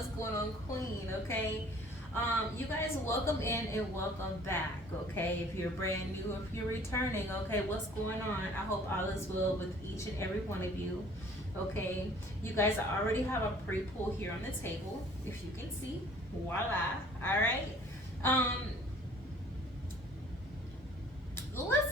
What's going on, Queen? Okay. You guys, welcome in and welcome back. Okay, if you're brand new, if you're returning, okay, what's going on? I hope all is well with each and every one of you. Okay, you guys, I already have a pre-pull here on the table, if you can see. Voila. All right. Um, let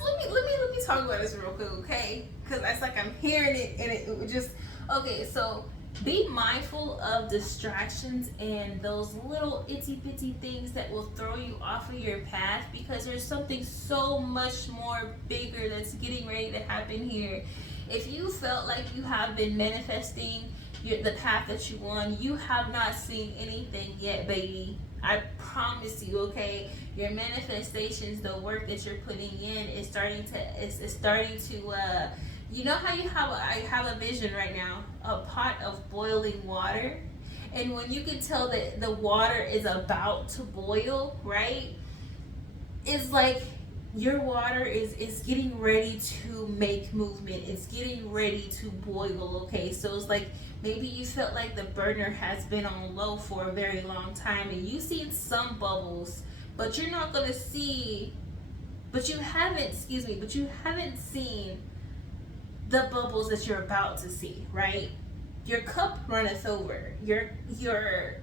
me talk about this real quick, okay? Because it's like I'm hearing it and it would just okay. So be mindful of distractions and those little itty bitty things that will throw you off of your path, because there's something so much more bigger that's getting ready to happen here. If you felt like you have been manifesting the path that you want, you have not seen anything yet, baby. I promise you, okay? Your manifestations, the work that you're putting in is starting to you know how I have a vision right now, a pot of boiling water, and when you can tell that the water is about to boil, right? It's like your water is getting ready to make movement. It's getting ready to boil, okay? So it's like maybe you felt like the burner has been on low for a very long time and you've seen some bubbles, but you're not gonna see, but you haven't, but you haven't seen the bubbles that you're about to see, right? Your cup runneth over, your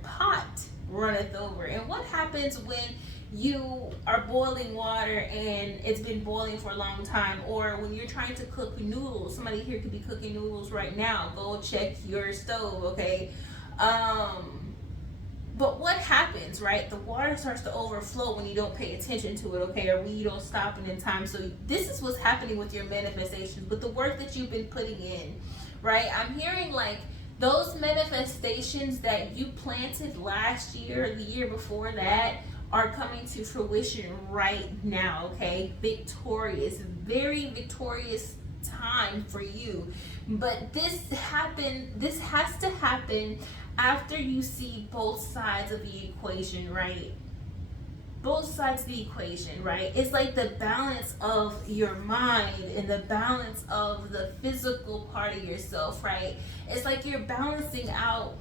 pot runneth over. And what happens when you are boiling water and it's been boiling for a long time, or when you're trying to cook noodles? Somebody here could be cooking noodles right now. Go check your stove, okay? But what happens, right? The water starts to overflow when you don't pay attention to it, okay? Or when you don't stop it in time. So this is what's happening with your manifestations, with the work that you've been putting in, right? I'm hearing like those manifestations that you planted last year or the year before that are coming to fruition right now, okay? Victorious, very victorious time for you. But this has to happen after you see both sides of the equation, right? Both sides of the equation, right? It's like the balance of your mind and the balance of the physical part of yourself, right? It's like you're balancing out.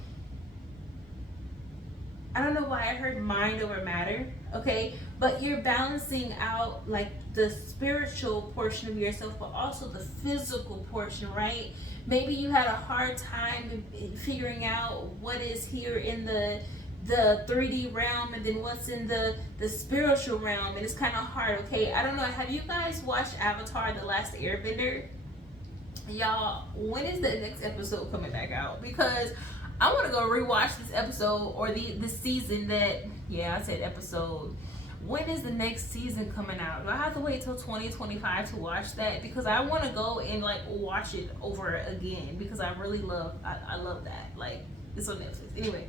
I don't know why I heard mind over matter, okay? But you're balancing out like the spiritual portion of yourself, but also the physical portion, right? Maybe you had a hard time figuring out what is here in the 3D realm and then what's in the spiritual realm, and it's kind of hard, okay? I don't know. Have you guys watched Avatar: The Last Airbender? Y'all, when is the next episode coming back out? Because I want to go rewatch this episode, or the season that, yeah, I said episode. When is the next season coming out? Do I have to wait till 2025 to watch that? Because I want to go and like watch it over again, because I really love, I love that. Like, it's on Netflix. Anyway,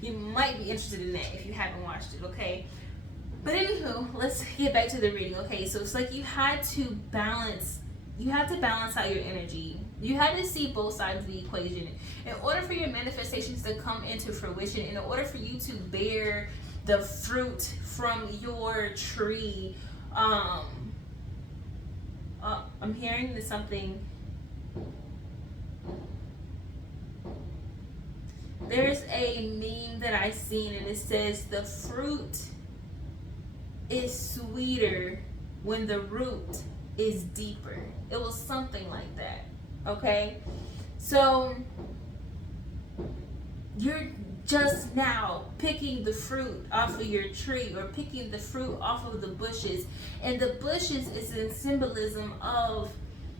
you might be interested in that if you haven't watched it, okay? But anywho, let's get back to the reading, okay? So it's like you had to balance out your energy. You had to see both sides of the equation. In order for your manifestations to come into fruition, in order for you to bear the fruit from your tree, I'm hearing that something. There's a meme that I seen and it says the fruit is sweeter when the root is deeper. It was something like that. Okay? So you're just now picking the fruit off of your tree, or picking the fruit off of the bushes. And the bushes is in symbolism of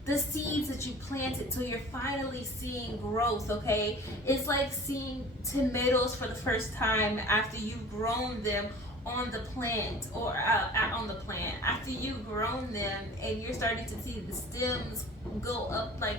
the seeds that you planted. So you're finally seeing growth, okay? It's like seeing tomatoes for the first time after you've grown them on the plant, or on the plant. After you've grown them and you're starting to see the stems go up. Like,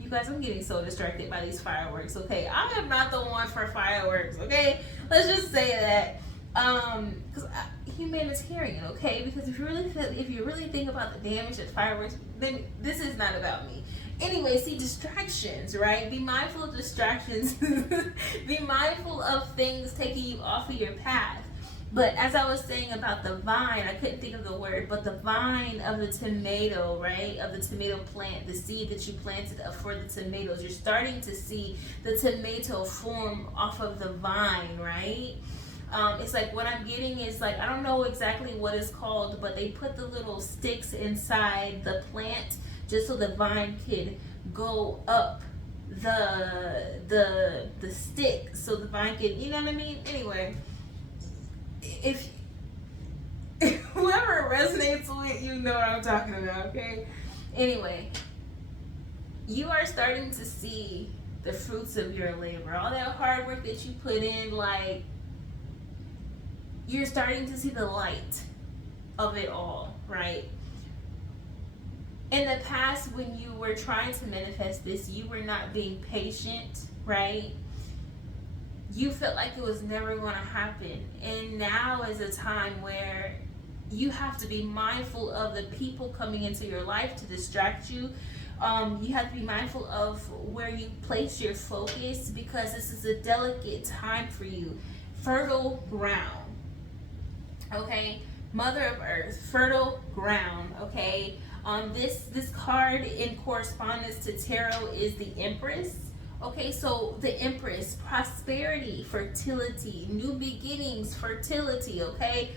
you guys, I'm getting so distracted by these fireworks, okay? I am not the one for fireworks, okay? Let's just say that. Because humanitarian, okay? Because if you really think about the damage that fireworks, then this is not about me. Anyway, see, distractions, right? Be mindful of distractions. Be mindful of things taking you off of your path. But as I was saying about the vine, I couldn't think of the word, but the vine of the tomato, right? Of the tomato plant, the seed that you planted for the tomatoes. You're starting to see the tomato form off of the vine, right? It's like what I'm getting is like, I don't know exactly what it's called, but they put the little sticks inside the plant just so the vine could go up the stick so the vine could, you know what I mean? Anyway, if whoever resonates with, you know what I'm talking about, okay? Anyway, you are starting to see the fruits of your labor. All that hard work that you put in, like, you're starting to see the light of it all, right? In the past, when you were trying to manifest this, you were not being patient, right? You felt like it was never going to happen. And now is a time where you have to be mindful of the people coming into your life to distract you. You have to be mindful of where you place your focus, because this is a delicate time for you. Fertile ground, okay? Mother of Earth, fertile ground, okay? This card in correspondence to tarot is the Empress. Okay, so the Empress, prosperity, fertility, new beginnings, fertility, okay?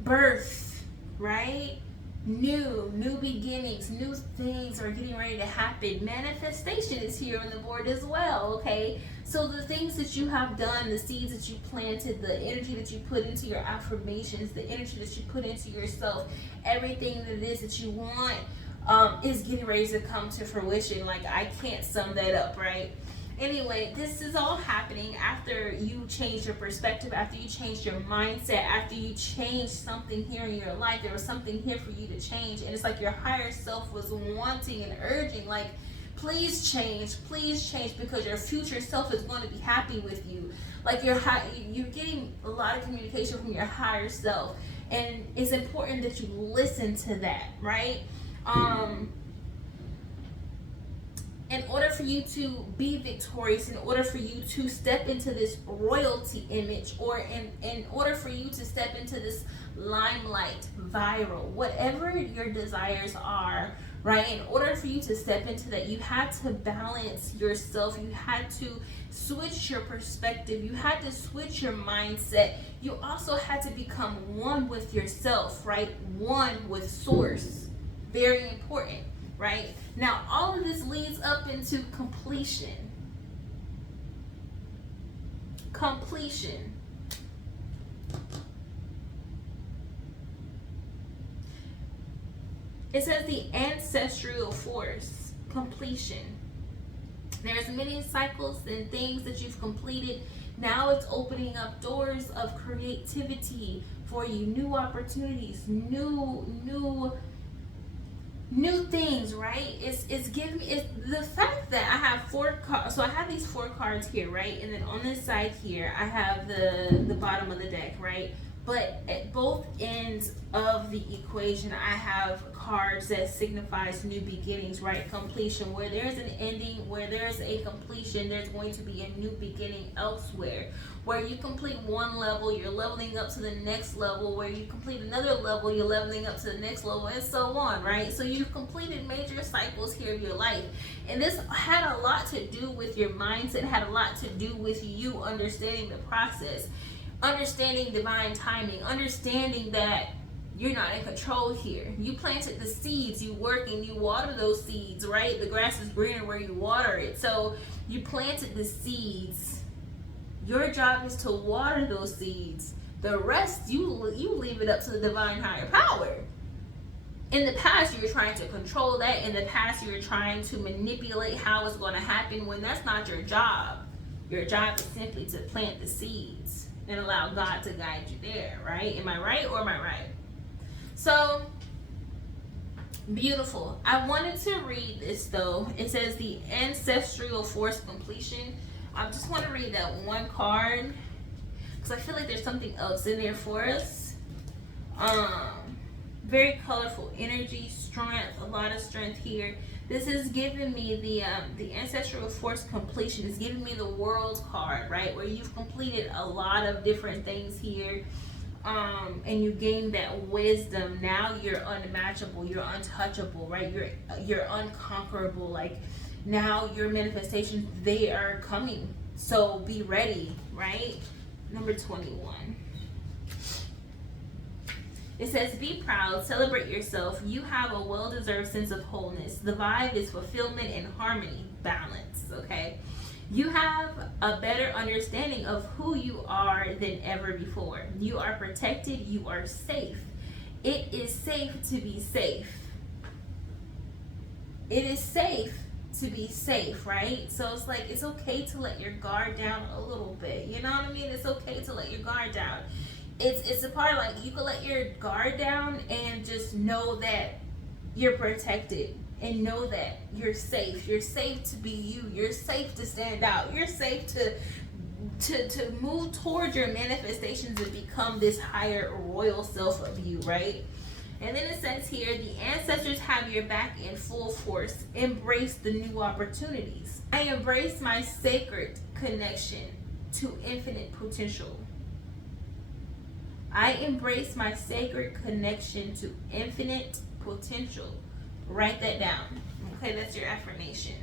Birth, right? New beginnings, new things are getting ready to happen. Manifestation is here on the board as well, okay? So the things that you have done, the seeds that you planted, the energy that you put into your affirmations, the energy that you put into yourself, everything that it is that you want is getting ready to come to fruition. Like, I can't sum that up, right? Anyway, this is all happening after you change your perspective, after you change your mindset, after you change something here in your life. There was something here for you to change, and it's like your higher self was wanting and urging, like, please change, because your future self is going to be happy with you. Like, you're getting a lot of communication from your higher self, and it's important that you listen to that, right? In order for you to be victorious, in order for you to step into this royalty image, or in order for you to step into this limelight, viral, whatever your desires are, right? In order for you to step into that, you had to balance yourself. You had to switch your perspective. You had to switch your mindset. You also had to become one with yourself, right? One with source. Very important. Right? Now, all of this leads up into completion. Completion. It says the ancestral force. Completion. There's many cycles and things that you've completed. Now it's opening up doors of creativity for you. New opportunities. New things, right? It's giving me, it's the fact that I have 4 cards. So I have these 4 cards here, right? And then on this side here, I have the bottom of the deck, right? But at both ends of the equation, I have cards that signifies new beginnings, right? Completion. Where there's an ending, where there's a completion, there's going to be a new beginning elsewhere. Where you complete one level, you're leveling up to the next level. Where you complete another level, you're leveling up to the next level, and so on, right? So you've completed major cycles here of your life. And this had a lot to do with your mindset, had a lot to do with you understanding the process, understanding divine timing, understanding that you're not in control here. You planted the seeds, you work and you water those seeds, right? The grass is greener where you water it. So you planted the seeds. Your job is to water those seeds. The rest, you leave it up to the divine higher power. In the past, you were trying to control that. In the past, you were trying to manipulate how it's going to happen, when that's not your job. Your job is simply to plant the seeds and allow God to guide you there, right? Am I right or am I right? So, beautiful. I wanted to read this though. It says the ancestral force completion. I just want to read that one card because I feel like there's something else in there for us. Very colorful energy, strength, a lot of strength here. This is giving me the ancestral force completion. It's giving me the world card, right? Where you've completed a lot of different things here. And you gain that wisdom. Now you're unmatchable, you're untouchable, right? You're unconquerable. Like, now your manifestations, they are coming. So be ready, right? Number 21. It says, be proud, celebrate yourself. You have a well-deserved sense of wholeness. The vibe is fulfillment and harmony, balance, okay? You have a better understanding of who you are than ever before. You are protected. You are safe. It is safe to be safe. It is safe to be safe, right? So it's like, it's okay to let your guard down a little bit. You know what I mean? It's okay to let your guard down. It's a part of, like, you can let your guard down and just know that you're protected. And know that you're safe. You're safe to be you. You're safe to stand out. You're safe to move towards your manifestations and become this higher royal self of you, right? And then it says here, the ancestors have your back in full force. Embrace the new opportunities. I embrace my sacred connection to infinite potential. I embrace my sacred connection to infinite potential. Write that down. Okay, that's your affirmation.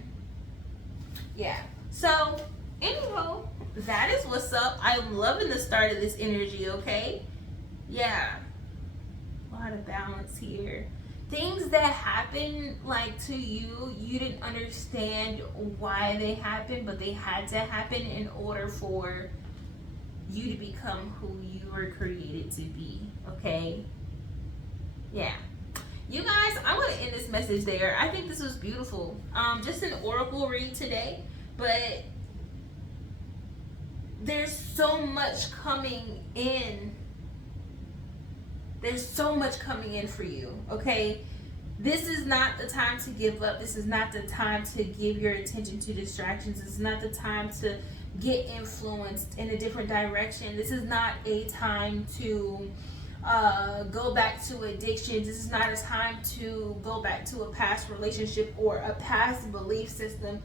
Yeah. So, anyhow, that is what's up. I'm loving the start of this energy, okay? Yeah. A lot of balance here. Things that happen, like, to you, you didn't understand why they happened, but they had to happen in order for you to become who you were created to be, okay? Yeah. You guys, I'm going to end this message there. I think this was beautiful. Just an oracle read today, but there's so much coming in. There's so much coming in for you, okay? This is not the time to give up. This is not the time to give your attention to distractions. This is not the time to get influenced in a different direction. This is not a time to go back to addictions. This is not a time to go back to a past relationship or a past belief system.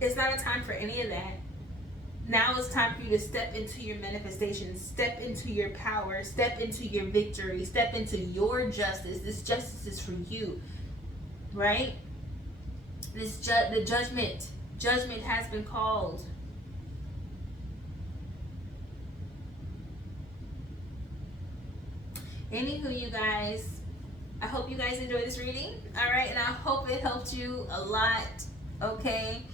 It's not a time for any of that. Now it's time for you to step into your manifestations, step into your power, step into your victory, step into your justice. This justice is for you, right? The judgment has been called. Anywho, you guys, I hope you guys enjoyed this reading. All right, and I hope it helped you a lot. Okay,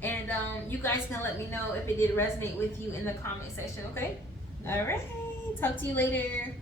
and you guys can let me know if it did resonate with you in the comment section. Okay, all right, talk to you later.